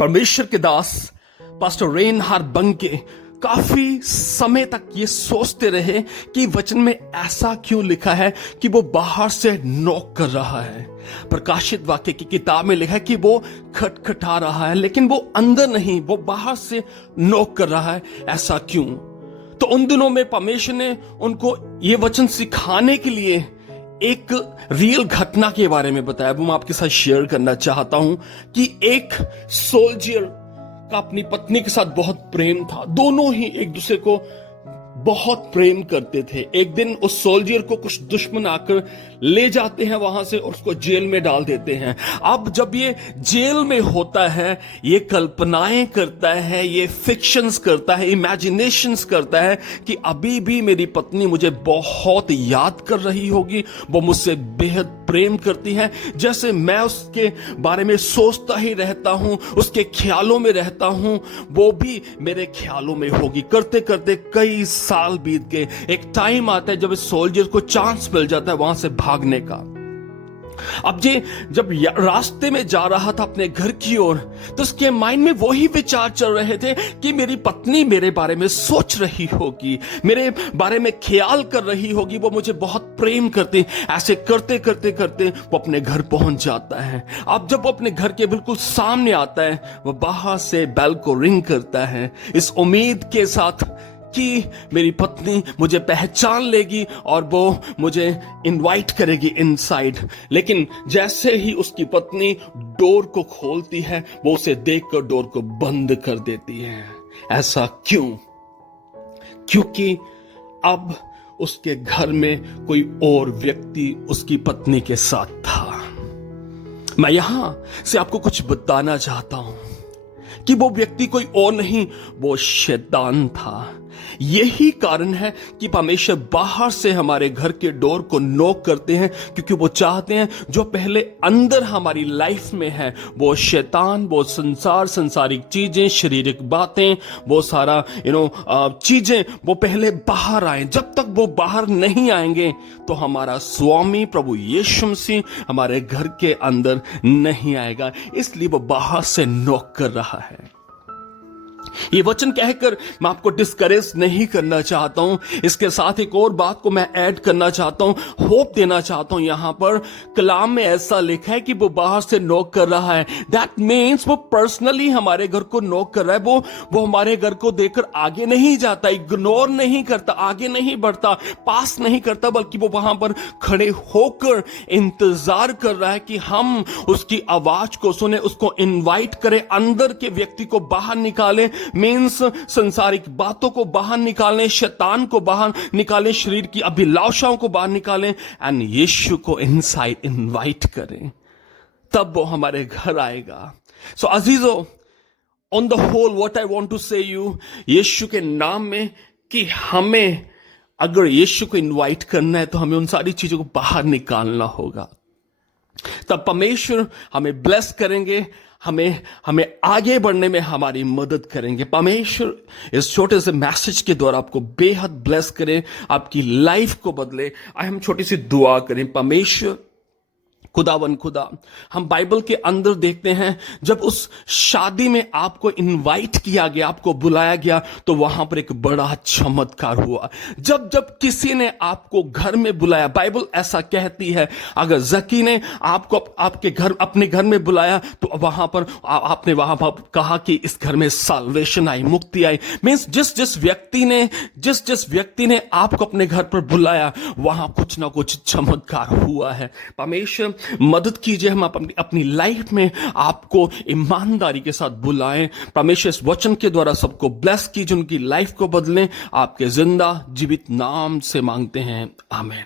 परमेश्वर के दास pastor Reinhard बंके काफी समय तक ये सोचते रहे कि वचन में ऐसा क्यों लिखा है कि वो बाहर से नॉक कर रहा है। प्रकाशित वाक्य की किताब में लिखा है कि वो खटखटा रहा है, लेकिन वो अंदर नहीं, वो बाहर से नॉक कर रहा है। ऐसा क्यों? तो उन दिनों में परमेश्वर ने उनको ये वचन सिखाने के लिए एक रियल घटना के बारे में बताया। वो मैं आपके साथ शेयर करना चाहता हूं कि एक सोल्जर का अपनी पत्नी के साथ बहुत प्रेम था। दोनों ही एक दूसरे को बहुत प्रेम करते थे। एक दिन उस सोल्जर को कुछ दुश्मन आकर ले जाते हैं वहां से और उसको जेल में डाल देते हैं। अब जब ये जेल में होता है, ये कल्पनाएं करता है, ये फिक्शंस करता है, इमेजिनेशंस करता है कि अभी भी मेरी पत्नी मुझे बहुत याद कर रही होगी, वो मुझसे बेहद प्रेम करती है। जैसे मैं उसके बारे में सोचता ही रहता हूं, उसके ख्यालों में रहता हूं, वो भी मेरे ख्यालों में होगी। करते करते कई साल बीत गए। एक टाइम आता है जब इस सोल्जर को चांस मिल जाता है वहां से भागने का। अब जब रास्ते में जा रहा था अपने घर की ओर, तो उसके माइंड में वही विचार चल रहे थे कि मेरी पत्नी मेरे बारे में सोच रही होगी, मेरे बारे में ख्याल कर रही होगी, वो मुझे बहुत प्रेम करती। ऐसे करते करते करते वो अपने घर पहुंच जाता है। अब जब वो अपने घर के बिल्कुल सामने आता है, वो बाहर से बेल को रिंग करता है इस उम्मीद के साथ कि मेरी पत्नी मुझे पहचान लेगी और वो मुझे इनवाइट करेगी इनसाइड। लेकिन जैसे ही उसकी पत्नी डोर को खोलती है, वो उसे देखकर डोर को बंद कर देती है। ऐसा क्यों? क्योंकि अब उसके घर में कोई और व्यक्ति उसकी पत्नी के साथ था। मैं यहां से आपको कुछ बताना चाहता हूं कि वो व्यक्ति कोई और नहीं, वो शैतान था। यही कारण है कि परमेश्वर बाहर से हमारे घर के डोर को नॉक करते हैं, क्योंकि वो चाहते हैं जो पहले अंदर हमारी लाइफ में है, वो शैतान, वो संसार, संसारिक चीजें, शारीरिक बातें, वो सारा चीजें वो पहले बाहर आए। जब तक वो बाहर नहीं आएंगे तो हमारा स्वामी प्रभु यीशु मसीह हमारे घर के अंदर नहीं आएगा। इसलिए वो बाहर से नॉक कर रहा है। ये वचन कहकर मैं आपको डिस्करेज नहीं करना चाहता हूं। इसके साथ एक और बात को मैं ऐड करना चाहता हूं, होप देना चाहता हूं। यहां पर कलाम में ऐसा लिखा है कि वो बाहर से नॉक कर रहा है। दैट मीन्स वो पर्सनली हमारे घर को नॉक कर रहा है। वो हमारे घर को देखकर आगे नहीं जाता, इग्नोर नहीं करता, आगे नहीं बढ़ता, पास नहीं करता, बल्कि वो वहां पर खड़े होकर इंतजार कर रहा है कि हम उसकी आवाज को सुने, उसको इन्वाइट करें, अंदर के व्यक्ति को बाहर निकालें। मीन्स संसारिक बातों को बाहर निकालें, शैतान को बाहर निकालें, शरीर की अभिलाषाओं को बाहर निकालें एंड यीशु को इनसाइड इनवाइट करें। तब वो हमारे घर आएगा। सो अजीजों, on the whole what I want to say you, यीशु के नाम में, कि हमें अगर यीशु को इनवाइट करना है तो हमें उन सारी चीजों को बाहर निकालना होगा। तब परमेश्वर हमें ब्लेस करेंगे, हमें आगे बढ़ने में हमारी मदद करेंगे। परमेश्वर इस छोटे से मैसेज के द्वारा आपको बेहद ब्लेस करें, आपकी लाइफ को बदले। आइए हम छोटी सी दुआ करें। परमेश्वर खुदा, हम बाइबल के अंदर देखते हैं जब उस शादी में आपको इनवाइट किया गया, आपको बुलाया गया, तो वहां पर एक बड़ा चमत्कार हुआ। जब जब किसी ने आपको घर में बुलाया, बाइबल ऐसा कहती है, अगर जकी ने आपको अपने घर में बुलाया तो वहां पर आपने वहां पर कहा कि इस घर में साल्वेशन आई, मुक्ति आई। मींस जिस व्यक्ति ने आपको अपने घर पर बुलाया, वहां कुछ ना कुछ चमत्कार हुआ है। परमेश्वर मदद कीजिए, हम अपनी लाइफ में आपको ईमानदारी के साथ बुलाएं। परमेश्वर इस वचन के द्वारा सबको ब्लेस कीजिए, उनकी लाइफ को बदलें। आपके जिंदा जीवित नाम से मांगते हैं, आमीन।